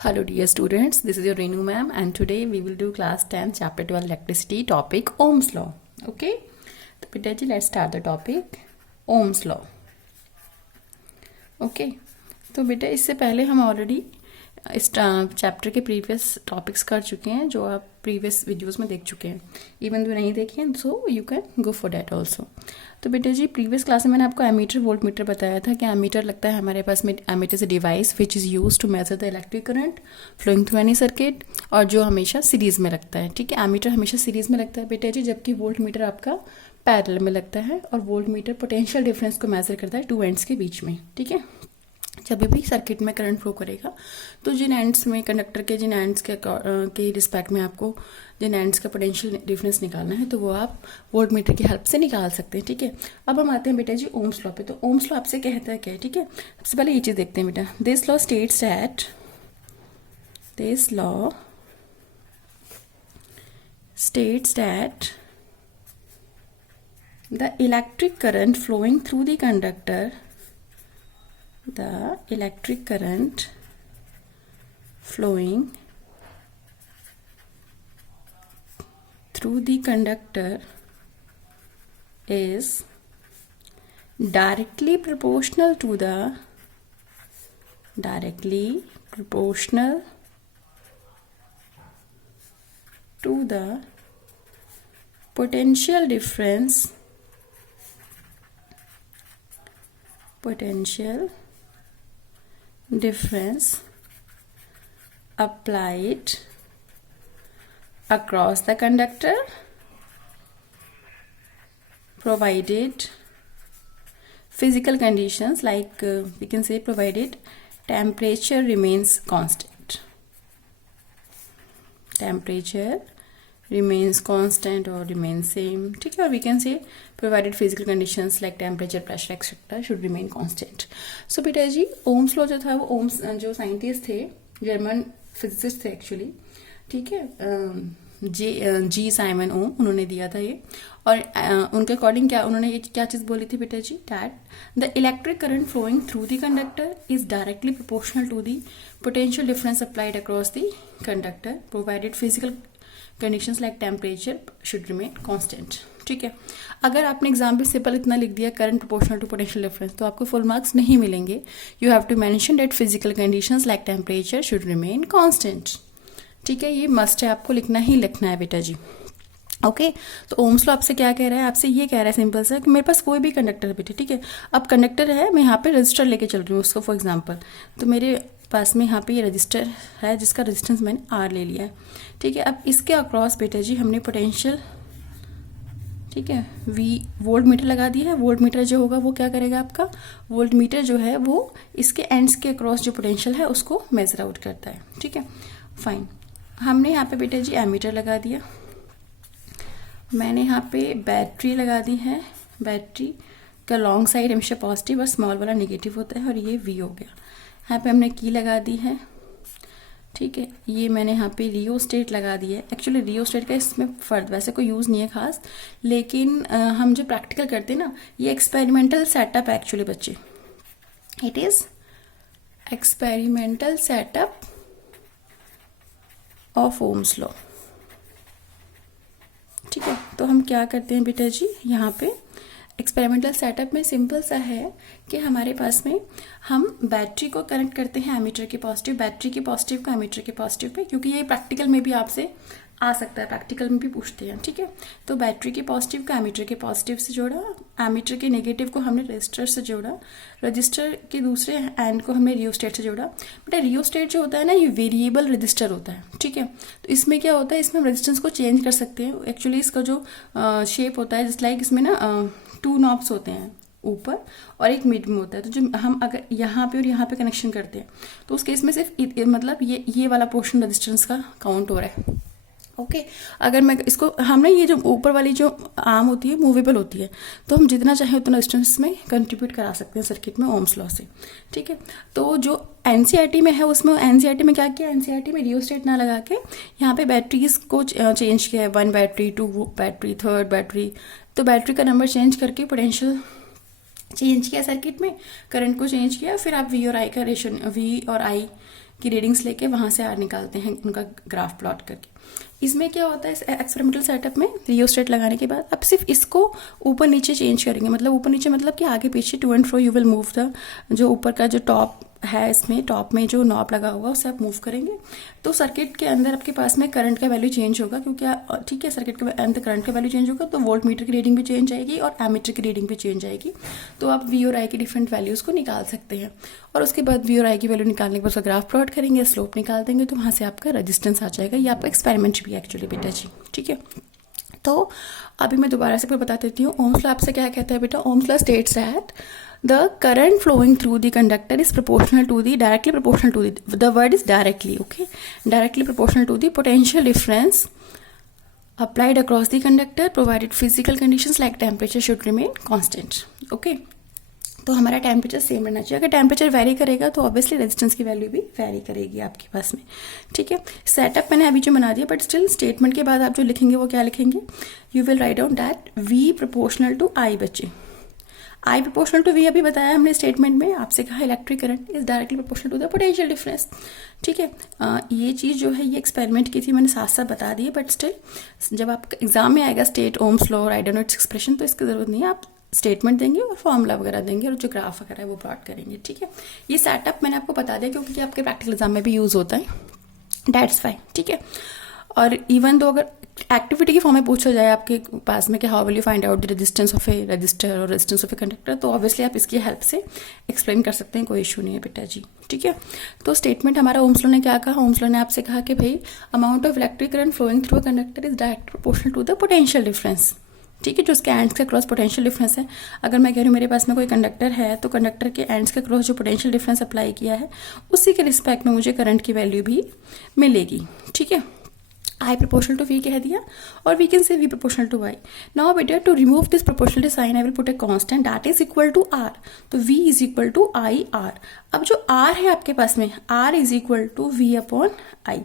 Hello dear students, this is your Renu ma'am and today we will do class 10 chapter 12 electricity topic Ohm's law. Okay, तो बेटा जी let's start the topic Ohm's law. Okay, तो बेटा इससे पहले हम already इस chapter के previous topics कर चुके हैं जो आप प्रीवियस वीडियोस में देख चुके हैं. इवन तो नहीं देखे हैं so you can go for that also. तो बेटा जी प्रीवियस क्लास में मैंने आपको एमीटर वोल्ट मीटर बताया था कि एमीटर लगता है हमारे पास में. Ammeter is a device which is use to measure the electric current flowing through any circuit और जो हमेशा सीरीज में लगता है. ठीक है, एमीटर हमेशा सीरीज में लगता है बेटा जी, जबकि वोल्ट मीटर आपका पैरेलल में लगता है और वोल्ट मीटर पोटेंशियल डिफरेंस को मेजर करता है टू एंड्स के बीच में. ठीक है, जब भी सर्किट में करंट फ्लो करेगा तो जिन एंड्स में कंडक्टर के जिन एंड्स के रिस्पेक्ट में आपको जिन एंड्स का पोटेंशियल डिफरेंस निकालना है तो वो आप वोल्ट मीटर की हेल्प से निकाल सकते हैं. ठीक है, अब हम आते हैं बेटा जी ओम्स लॉ पे. तो ओम्स लॉ आपसे कहता है क्या है. ठीक है, सबसे पहले ये चीज़ देखते हैं बेटा. This law states that the electric current flowing through the conductor the electric current flowing through the conductor is directly proportional to the potential difference applied across the conductor provided physical conditions like we can say provided temperature remains constant. Temperature remains constant or remains same. ठीक है, और we can say provided physical conditions like temperature, pressure etc. should remain constant. So बेटा जी Ohm's law जो था वो ohms जो scientist थे German physicist थे एक्चुअली. ठीक है, जी साइमन ओम उन्होंने दिया था ये. और उनके अकॉर्डिंग क्या उन्होंने ये क्या चीज़ बोली थी बेटा जी, that the electric current flowing through the conductor is directly proportional to the potential difference applied across the conductor provided physical conditions like temperature should remain constant. ठीक है, अगर आपने एग्जाम्पल सिंपल इतना लिख दिया current proportional to potential difference तो आपको full marks नहीं मिलेंगे. You have to mention that physical conditions like temperature should remain constant. ठीक है, ये मस्ट है, आपको लिखना ही लिखना है बेटा जी. ओके, तो ओम्स लॉ आपसे क्या कह रहा है, आपसे ये कह रहा है सिंपल सा कि मेरे पास कोई भी कंडक्टर है बेटा. ठीक है, अब कंडक्टर है, मैं यहाँ पे रजिस्टर लेके चल रही हूँ उसको फॉर एग्जांपल. तो मेरे पास में यहाँ पे ये रजिस्टर है जिसका रेजिस्टेंस मैंने आर ले लिया है. ठीक है, अब इसके अक्रॉस बेटा जी हमने पोटेंशियल ठीक है वी वोल्ट मीटर लगा दिया है. वोल्ट मीटर जो होगा वो क्या करेगा, आपका वोल्ट मीटर जो है वो इसके एंड्स के अक्रॉस जो पोटेंशियल है उसको मेजर आउट करता है. ठीक है, फाइन. हमने यहाँ पे बेटा जी एमीटर लगा दिया. मैंने यहाँ पे बैटरी लगा दी है. बैटरी का लॉन्ग साइड हमेशा पॉजिटिव और स्मॉल वाला नेगेटिव होता है और ये वी हो गया. यहाँ पे हमने की लगा दी है. ठीक है, ये मैंने यहाँ पे रियोस्टेट लगा दी है. एक्चुअली रियोस्टेट का इसमें फर्द वैसे कोई यूज़ नहीं है खास, लेकिन हम जो प्रैक्टिकल करते हैं ना ये एक्सपेरिमेंटल सेटअप है एक्चुअली बच्चे. It is experimental setup of Ohm's law. ठीक है, तो हम क्या करते हैं बेटा जी यहाँ पे एक्सपेरिमेंटल सेटअप में सिंपल सा है कि हमारे पास में हम बैटरी को कनेक्ट करते हैं एमीटर के पॉजिटिव, बैटरी के पॉजिटिव को एमीटर के पॉजिटिव पे, क्योंकि ये प्रैक्टिकल में भी आपसे आ सकता है, प्रैक्टिकल में भी पूछते हैं. ठीक है, तो बैटरी के पॉजिटिव को एमीटर के पॉजिटिव से जोड़ा, एमीटर के नेगेटिव को हमने रजिस्टर से जोड़ा, रजिस्टर के दूसरे एंड को हमने रियोस्टेट से जोड़ा. बेटा रियोस्टेट जो होता है ना ये वेरिएबल रजिस्टर होता है. ठीक है, तो इसमें क्या होता है, इसमें हम रेजिस्टेंस को चेंज कर सकते हैं. एक्चुअली इसका जो शेप होता है जस्ट लाइक इसमें ना 2 नॉब्स होते हैं ऊपर और एक मिड में होता है. तो जो हम अगर यहाँ पे और यहाँ पे कनेक्शन करते हैं तो उस केस में सिर्फ मतलब ये वाला पोर्शन रेजिस्टेंस का काउंट हो रहा है. ओके, अगर मैं इसको हमने ये जो ऊपर वाली जो आर्म होती है मूवेबल होती है तो हम जितना चाहे उतना रेजिस्टेंस में कंट्रीब्यूट करा सकते हैं सर्किट में ओम्स लॉ से. ठीक है, तो जो एनसीईआरटी में है उसमें एनसीईआरटी में क्या किया, एनसीईआरटी में रियोस्टेट ना लगा के यहाँ पे बैटरीज को चेंज किया है. 1 बैटरी 2 बैटरी 3rd बैटरी. तो बैटरी का नंबर चेंज करके पोटेंशियल चेंज किया सर्किट में, करंट को चेंज किया, फिर आप वी और आई का रेशियो वी और आई की रीडिंग्स लेके वहाँ से आर निकालते हैं उनका ग्राफ प्लॉट करके। इसमें क्या होता है, इस एक्सपेरिमेंटल सेटअप में रियोस्टेट लगाने के बाद अब सिर्फ इसको ऊपर नीचे चेंज करेंगे, मतलब ऊपर नीचे मतलब कि आगे पीछे to and fro you will move the, जो ऊपर का जो टॉप है इसमें टॉप में जो नॉब लगा हुआ उसे आप मूव करेंगे तो सर्किट के अंदर आपके पास में करंट का वैल्यू चेंज होगा, क्योंकि ठीक है सर्किट के अंदर करंट का वैल्यू चेंज होगा तो वोल्ट मीटर की रीडिंग भी चेंज आएगी और एमीटर की रीडिंग भी चेंज आएगी। तो आप वी और आई की डिफरेंट वैल्यूज को निकाल सकते हैं और उसके बाद वी और आई की वैल्यू निकालने के बाद उसका ग्राफ प्लॉट करेंगे, स्लोप निकाल देंगे तो वहाँ से आपका रेजिस्टेंस आ जाएगा। ये आपका एक्सपेरिमेंट भी एक्चुअली बेटा जी, ठीक है। तो अभी मैं दोबारा से बता देती हूँ ओम्स लॉ आपसे क्या कहता है बेटा। Ohm's law states that the current flowing through the conductor is proportional to the directly proportional to the word is directly, okay, directly proportional to the potential difference applied across the conductor provided physical conditions like temperature should remain constant, okay। तो हमारा temperature same रहना चाहिए। अगर temperature vary करेगा तो obviously resistance की value भी very करेगी आपके पास में, ठीक है। सेटअप मैंने अभी जो बना दिया, बट स्टिल स्टेटमेंट के बाद आप जो लिखेंगे वो क्या लिखेंगे, you will write down that V proportional to I. बच्चे आई प्रोपोर्शनल टू वी अभी बताया हमने स्टेटमेंट में, आपसे कहा electric current is directly proportional to the potential difference, ठीक है। ये चीज़ जो है ये एक्सपेरिमेंट की थी, मैंने साथ साथ बता दी है, बट स्टिल जब आपका एग्जाम में आएगा स्टेट ओम्स लॉ और आइडेनोट्स एक्सप्रेशन तो इसकी जरूरत नहीं है, आप स्टेटमेंट देंगे और फॉर्मूला वगैरह देंगे और जो ग्राफ वगैरह है वो प्लॉट करेंगे, ठीक है। ये सेटअप मैंने आपको बता दिया क्योंकि आपके प्रैक्टिकल एग्जाम में भी यूज़ होता है, दैट्स फाइन, ठीक है। और इवन दो अगर एक्टिविटी के फॉर्म में पूछा जाए आपके पास में कि how will you find out the resistance of A register और रेजिस्टेंस ऑफ ए कंडक्टर, तो ऑब्वियसली आप इसकी हेल्प से एक्सप्लेन कर सकते हैं, कोई इशू नहीं है बेटा जी, ठीक है। तो स्टेटमेंट हमारा ओम्स लॉ ने क्या कहा, ओम्स लॉ ने आपसे कहा कि भाई amount of electric current flowing through a conductor is direct proportional to the potential difference, ठीक है, जो उसके एंड्स के क्रॉस पोटेंशियल डिफरेंस है। अगर मैं कह रही हूँ मेरे पास में कोई कंडक्टर है तो कंडक्टर के एंड्स के क्रॉस जो पोटेंशियल डिफरेंस अप्लाई किया है उसी के रिस्पेक्ट में मुझे करंट की वैल्यू भी मिलेगी, ठीक है। I proportional to V कह दिया और we can say V proportional to Y. Now better to remove this proportionality sign I will put a constant that is equal to R. तो V is equal to I R. अब जो R है आपके पास में R is equal to V upon I.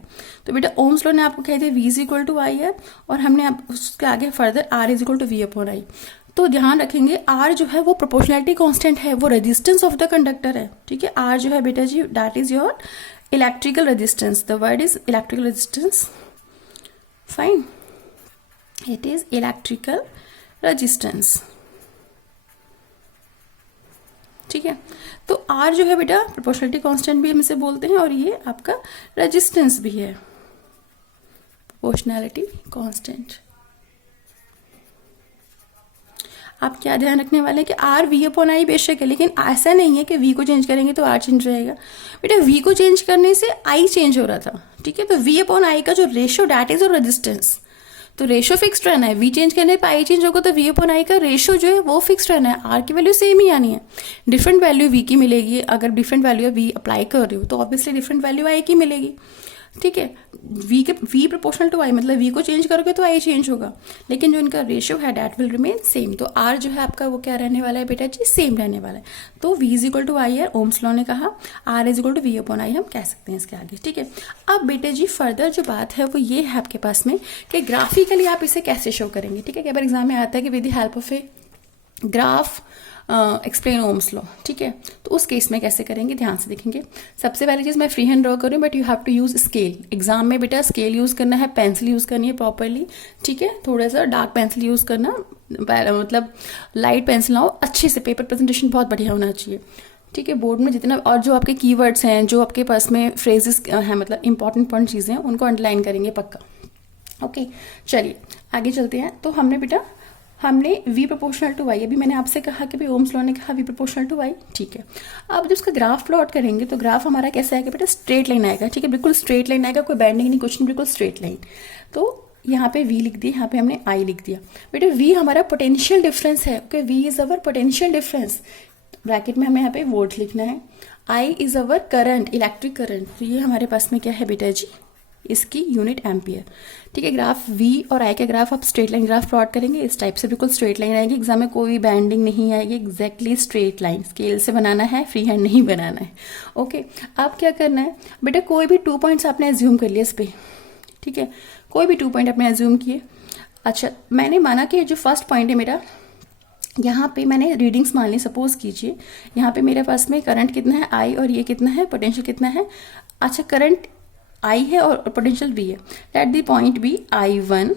तो बेटा ohms law ने आपको कह दिया V is equal to I है और हमने अब उसके आगे further R is equal to V upon I. तो ध्यान रखेंगे R जो है वो प्रोपोर्शनलिटी कांस्टेंट है, वो रेजिस्टेंस ऑफ द कंडक्टर है, ठीक है। R जो है बेटा जी that is your electrical resistance, the word is electrical resistance, fine, it is electrical resistance, ठीक है। तो R जो है बेटा प्रोपोर्शनलिटी कांस्टेंट भी हम इसे बोलते हैं और ये आपका रेजिस्टेंस भी है, प्रोपोर्शनलिटी कांस्टेंट। आप क्या ध्यान रखने वाले हैं कि R V अपॉन आई बेशक है, लेकिन ऐसा नहीं है कि V को चेंज करेंगे तो R चेंज रहेगा। बेटा V को चेंज करने से I चेंज हो रहा था, ठीक है। तो V अपॉन आई का जो रेशियो डैट इज और रेजिस्टेंस, तो रेशियो फिक्स्ड रहना है। V चेंज करने पर I चेंज होगा तो V अपॉन आई का रेशियो जो है वो फिक्स्ड रहना है। R की वैल्यू सेम ही आनी है, डिफरेंट वैल्यू V की मिलेगी। अगर डिफरेंट वैल्यू V अप्लाई कर रही हो तो ऑब्वियसली डिफरेंट वैल्यू I की मिलेगी, ठीक है। V प्रोपोर्शनल टू I मतलब V को चेंज करोगे तो I चेंज होगा, लेकिन जो इनका रेशियो है दैट विल रिमेन सेम। तो R जो है आपका वो क्या रहने वाला है बेटा जी, सेम रहने वाला है। तो V is equal to I है, ओम्स लॉ ने कहा R is equal to V upon I हम कह सकते हैं इसके आगे, ठीक है। अब बेटे जी फर्दर जो बात है वो ये है आपके पास में कि ग्राफिकली आप इसे कैसे शो करेंगे, ठीक है। कई बार एग्जाम में आता है कि with the help of a graph explain Ohm's law, ठीक है। तो उस केस में कैसे करेंगे ध्यान से देखेंगे। सबसे पहली चीज मैं फ्री हैंड ड्रॉ करूँ, but you have to use scale. Exam में बेटा स्केल यूज करना है, पेंसिल यूज करनी है प्रॉपरली, ठीक है। थोड़ा सा डार्क पेंसिल यूज करना, मतलब लाइट पेंसिल ना हो, अच्छे से पेपर प्रेजेंटेशन बहुत बढ़िया होना चाहिए, ठीक है। बोर्ड में जितना और जो आपके कीवर्ड्स हैं, जो आपके पास में फ्रेजेस हैं, मतलब इंपॉर्टेंट चीजें हैं, उनको अंडरलाइन करेंगे पक्का, ओके। चलिए आगे चलते हैं। तो हमने V प्रोपोर्शनल टू Y, अभी मैंने आपसे कहा कि भाई ओम्स लॉ ने कहा V प्रोपोर्शनल टू Y, ठीक है। अब जब उसका ग्राफ प्लॉट करेंगे तो ग्राफ हमारा कैसा आएगा बेटा, स्ट्रेट लाइन आएगा, ठीक है। बिल्कुल स्ट्रेट लाइन आएगा, कोई बैंडिंग नहीं, कुछ नहीं, बिल्कुल स्ट्रेट लाइन। तो यहाँ पे V लिख दिया, यहाँ पे हमने I लिख दिया। बेटा V हमारा पोटेंशियल डिफरेंस है, okay. V is our potential difference, bracket में हमें यहाँ पे वोल्ट लिखना है। I is our current, electric current, तो ये हमारे पास में क्या है बेटा जी, इसकी यूनिट एम्पियर, ठीक है। ग्राफ V और I के ग्राफ आप स्ट्रेट लाइन ग्राफ प्लॉट करेंगे, इस टाइप से बिल्कुल स्ट्रेट लाइन आएगी। एग्जाम में कोई बैंडिंग नहीं आएगी, एग्जैक्टली स्ट्रेट लाइन। स्केल से बनाना है, फ्री हैंड नहीं बनाना है, ओके। अब क्या करना है बेटा, कोई भी 2 पॉइंट्स आपने एज्यूम कर लिया इस पे, ठीक है। कोई भी 2 पॉइंट आपने एज्यूम किए। अच्छा, मैंने माना कि जो फर्स्ट पॉइंट है मेरा यहाँ पे मैंने रीडिंग्स मान ली, सपोज कीजिए यहाँ पे मेरे पास में करंट कितना है आई और ये कितना है पोटेंशियल कितना है। अच्छा करंट आई है और पोटेंशियल वी है। Let the point be I1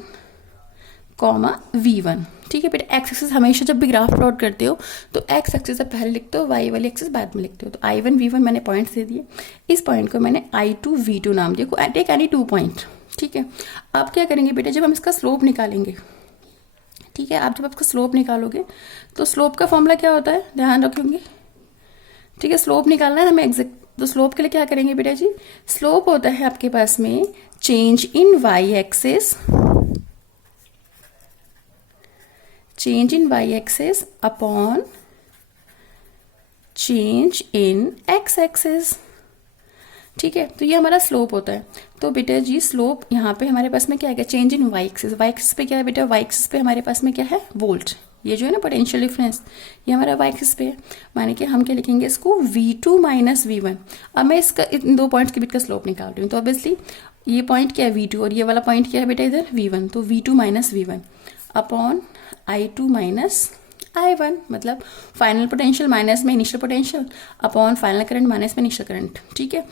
comma V1। ठीक है बेटा, एक्स एक्सिस हमेशा जब भी ग्राफ प्लॉट करते हो तो एक्स एक्सिस से पहले लिखते हो, वाई वाली एक्सिस बाद में लिखते हो। तो I1 V1 मैंने पॉइंट्स दे दिए, इस पॉइंट को मैंने I2 V2 नाम दिया। Take any 2 point. ठीक है, आप क्या करेंगे बेटा, जब हम इसका स्लोप निकालेंगे, ठीक है, आप जब आपका स्लोप निकालोगे तो स्लोप का फॉर्मूला क्या होता है, ध्यान रखेंगे। ठीक है, स्लोप निकालना है हमें एग्जैक्ट, तो स्लोप के लिए क्या करेंगे बेटा जी, स्लोप होता है आपके पास में change in Y axis, change in Y axis upon change in X axis. ठीक है, तो ये हमारा स्लोप होता है। तो बेटा जी स्लोप यहाँ पे हमारे पास में क्या है, change in Y axis. Y axis पे क्या है बेटा, वाई एक्सिस पे हमारे पास में क्या है, वोल्ट। ये जो है ना पोटेंशियल डिफरेंस, ये हमारा वाई एक्सिस पे है। माने कि हम क्या लिखेंगे इसको, V2 माइनस V1। अब मैं इसका इन दो पॉइंट्स के बीच का स्लोप निकाल रही हूँ, तो ऑब्वियसली ये पॉइंट क्या है V2 और ये वाला पॉइंट क्या है बेटा इधर V1। तो V2 minus V1 upon I2 minus I1, मतलब फाइनल पोटेंशियल माइनस में initial potential upon final current minus में इनिशियल करंट। ठीक है,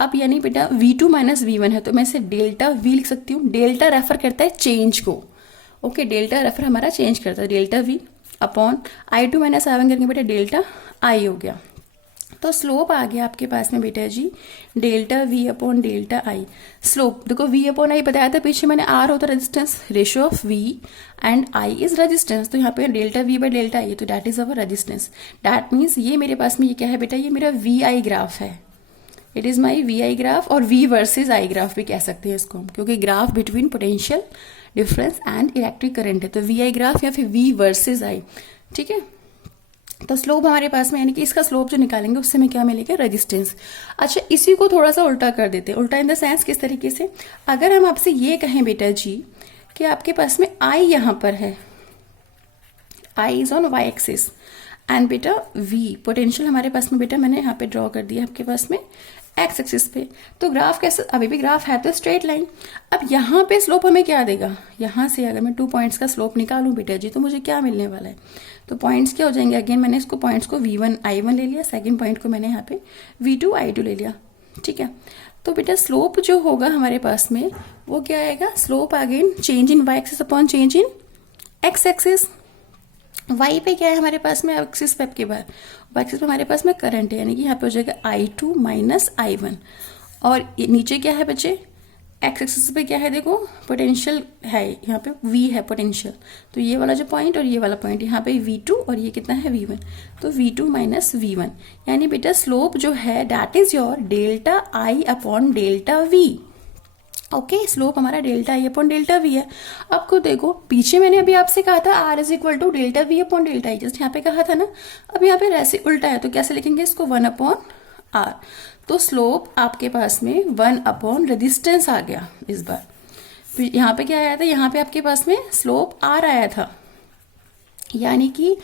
अब यानी बेटा V2 माइनस V1 है तो मैं इसे डेल्टा V लिख सकती हूँ। डेल्टा रेफर करता है चेंज को, ओके, डेल्टा रेफर हमारा चेंज करता है, delta V upon I2 minus I1 करके बेटा डेल्टा I हो गया। तो स्लोप आ गया आपके पास में बेटा जी delta V upon delta I। Slope देखो V अपॉन I बताया था पीछे मैंने, R होता है resistance, ratio of V and I is resistance. तो यहाँ पे delta V by delta I है, तो that is our resistance. That means ये मेरे पास में ये क्या है बेटा, ये मेरा VI ग्राफ है। It is my VI graph, और V वर्सेज I ग्राफ भी कह सकते हैं इसको, क्योंकि graph between potential difference and electric current है, तो VI ग्राफ या फिर V वर्सेज I। ठीक है, तो स्लोप हमारे पास में यानी कि इसका स्लोप जो निकालेंगे उससे हमें क्या मिलेगा, रेजिस्टेंस। अच्छा, इसी को थोड़ा सा उल्टा कर देते हैं। उल्टा इन द सेंस किस तरीके से, अगर हम आपसे ये कहें बेटा जी कि आपके पास में I यहाँ पर है, I is on Y axis and बेटा V पोटेंशियल हमारे पास में बेटा मैंने यहाँ पे ड्रॉ कर दिया आपके पास में एक्स एक्सिस पे। तो ग्राफ कैसे, अभी भी ग्राफ है तो स्ट्रेट लाइन। अब यहाँ पे स्लोप हमें क्या देगा, यहाँ से अगर मैं 2 पॉइंट्स का स्लोप निकालूं बेटा जी तो मुझे क्या मिलने वाला है, तो पॉइंट्स क्या हो जाएंगे, अगेन मैंने इसको पॉइंट्स को V1 I1 ले लिया, सेकंड पॉइंट को मैंने यहाँ पे V2 I2 ले लिया। ठीक है, तो बेटा स्लोप जो होगा हमारे पास में वो क्या आएगा, slope again change in Y axis upon change in X axis. Y पे क्या है हमारे पास में, एक्सिस पे आपके बार वाई एक्सिस पे हमारे पास में करंट है, यानी कि यहाँ पे हो जाएगा I2 माइनस I1। और नीचे क्या है बच्चे, एक्स एक्सिस पे क्या है देखो, पोटेंशियल है, यहाँ पे V है पोटेंशियल, तो ये वाला जो पॉइंट और ये वाला पॉइंट, यहाँ पे V2 और ये कितना है V1, तो V2 माइनस V1। यानी बेटा स्लोप जो है that is your delta I upon delta V। Okay, slope हमारा delta I upon delta V है। अब खुद देखो, पीछे मैंने अभी आपसे कहा था R is equal to delta V upon delta I, just यहाँ पे कहा था ना। अब यहाँ पे ऐसे उल्टा है तो कैसे लिखेंगे इसको, 1 अपॉन R। तो स्लोप आपके पास में 1 अपॉन रेजिस्टेंस आ गया इस बार। यहाँ पे क्या आया था, यहाँ पे आपके पास में स्लोप R आया था। यानी कि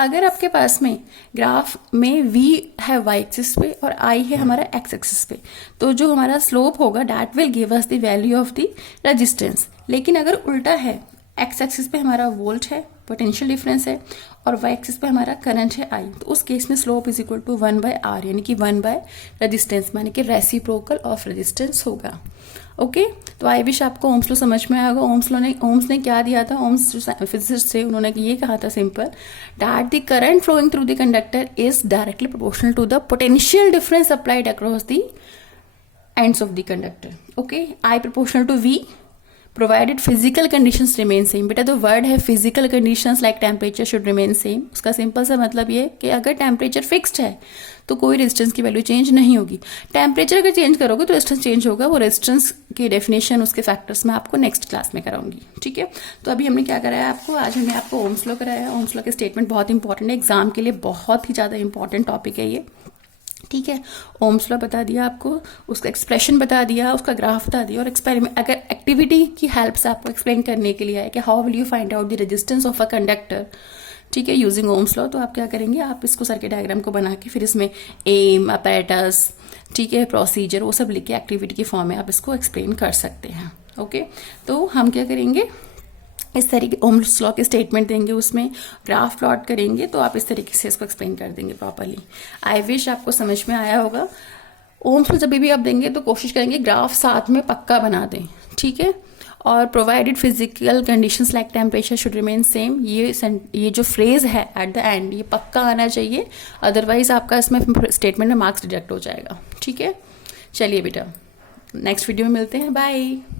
अगर आपके पास में ग्राफ में V है वाई एक्सिस पे और I है हमारा एक्स एक्सिस पे, तो जो हमारा स्लोप होगा that will give us the value of the resistance. लेकिन अगर उल्टा है, एक्स एक्सिस पे हमारा वोल्ट है, पोटेंशियल डिफरेंस है, और वाई एक्सिस पे हमारा करंट है I, तो उस केस में slope is equal to 1 by R, यानी कि 1 बाय रेजिस्टेंस, यानी कि रेसिप्रोकल ऑफ रेजिस्टेंस होगा। ओके, तो आई विश आपको ओम्स लॉ समझ में आएगा। ओम्स ने क्या दिया था, ओम्स जो फिजिसिस्ट थे उन्होंने ये कहा था simple, that the current flowing through the conductor is directly proportional to the potential difference applied across the ends of the conductor. Okay, I proportional to V provided physical conditions remain same. बेटा तो word है physical conditions like temperature should remain same. उसका simple सा मतलब ये कि अगर temperature fixed है तो कोई रेजिस्टेंस की वैल्यू चेंज नहीं होगी। टेम्परेचर अगर चेंज करोगे तो रेजिस्टेंस चेंज होगा। वो रेजिस्टेंस की डेफिनेशन उसके फैक्टर्स मैं आपको नेक्स्ट क्लास में कराऊंगी। ठीक है, तो अभी हमने क्या कराया आपको, आज हमने आपको ओम्स लॉ कराया। ओम्स लॉ के स्टेटमेंट बहुत इंपॉर्टेंट है, एग्जाम के लिए बहुत ही ज़्यादा इंपॉर्टेंट टॉपिक है ये। ठीक है, ओम्स लॉ बता दिया आपको, उसका एक्सप्रेशन बता दिया, उसका ग्राफ बता दिया, और एक्सपेरिमेंट अगर एक्टिविटी की हेल्प से आपको एक्सप्लेन करने के लिए आए कि how will you find out the resistance of a conductor, ठीक है, यूजिंग ओम्स लॉ, तो आप क्या करेंगे, आप इसको सर्किट डायग्राम को बना के फिर इसमें एम, अपैरेटस, ठीक है, प्रोसीजर, वो सब लिख के एक्टिविटी की फॉर्म में आप इसको एक्सप्लेन कर सकते हैं। ओके, तो हम क्या करेंगे, इस तरीके ओम्स लॉ के स्टेटमेंट देंगे, उसमें ग्राफ प्लॉट करेंगे, तो आप इस तरीके से इसको एक्सप्लेन कर देंगे प्रॉपरली। आई विश आपको समझ में आया होगा। ओम्स लॉ जब भी आप देंगे तो कोशिश करेंगे ग्राफ साथ में पक्का बना दें, ठीक है। और provided physical conditions like temperature should remain same, ये जो फ्रेज है एट द एंड ये पक्का आना चाहिए, अदरवाइज आपका इसमें स्टेटमेंट में मार्क्स डिडक्ट हो जाएगा, ठीक है। चलिए बेटा, नेक्स्ट वीडियो में मिलते हैं, बाय।